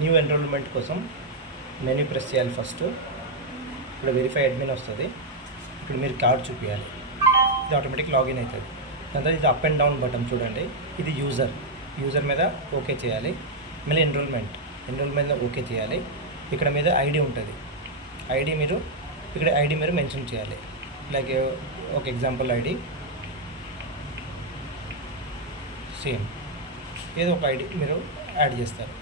New enrolment కోసం menu press చేయాలి. ఫస్ట్ ఇక్కడ వెరిఫై అడ్మిన్ వస్తుంది. ఇక్కడ మీరు కార్డ్ చూపించాలి. ఇది ఆటోమేటిక్ లాగిన్ అవుతుంది. దాని తర్వాత ఇది అప్ అండ్ డౌన్ బటన్ చూడండి. ఇది యూజర్ మీద ఓకే చేయాలి. మళ్ళీ ఎన్రోల్మెంట్ మీద ఓకే చేయాలి. ఇక్కడ మీద ఐడి ఉంటుంది. ఐడి మీరు మెన్షన్ చేయాలి. లైక్ ఒక ఎగ్జాంపుల్ ఐడి సేమ్ ఏదో ఒక ఐడి మీరు యాడ్ చేస్తారు.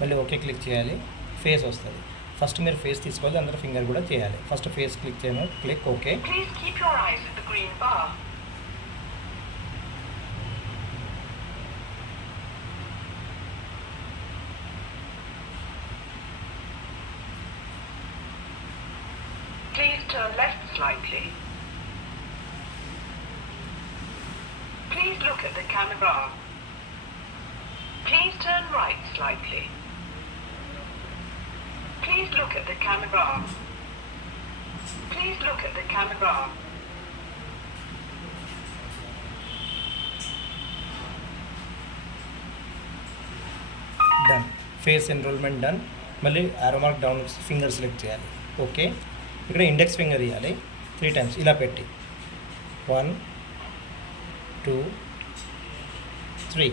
మళ్ళీ ఓకే క్లిక్ చేయాలి. ఫేస్ వస్తుంది. ఫస్ట్ మీరు ఫేస్ తీసుకోవాలి, అందరూ ఫింగర్ కూడా చేయాలి. ఫస్ట్ ఫేస్ క్లిక్ చేయడం, click okay. Please turn left slightly. Please look at the camera. Please turn right slightly. Please look at the camera. Please look at the camera. Done. Face enrolment done. మళ్ళీ arrow mark down finger select చేయాలి. Okay. ఇక్కడ index finger ఇవ్వాలి 3 times ఇలా పెట్టి 1 2 3.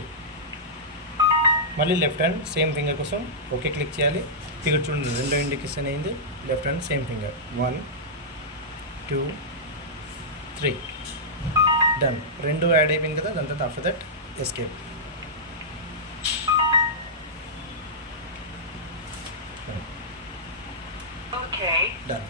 మళ్ళీ left hand same finger కోసం okay click చేయాలి. ఇక్కడ చూడండి 2 ఇండికేషన్ అయింది. Left hand same finger 1 2 3 done. 2 add అయిపోయింది కదా. దాని తర్వాత after that escape. Okay. Done.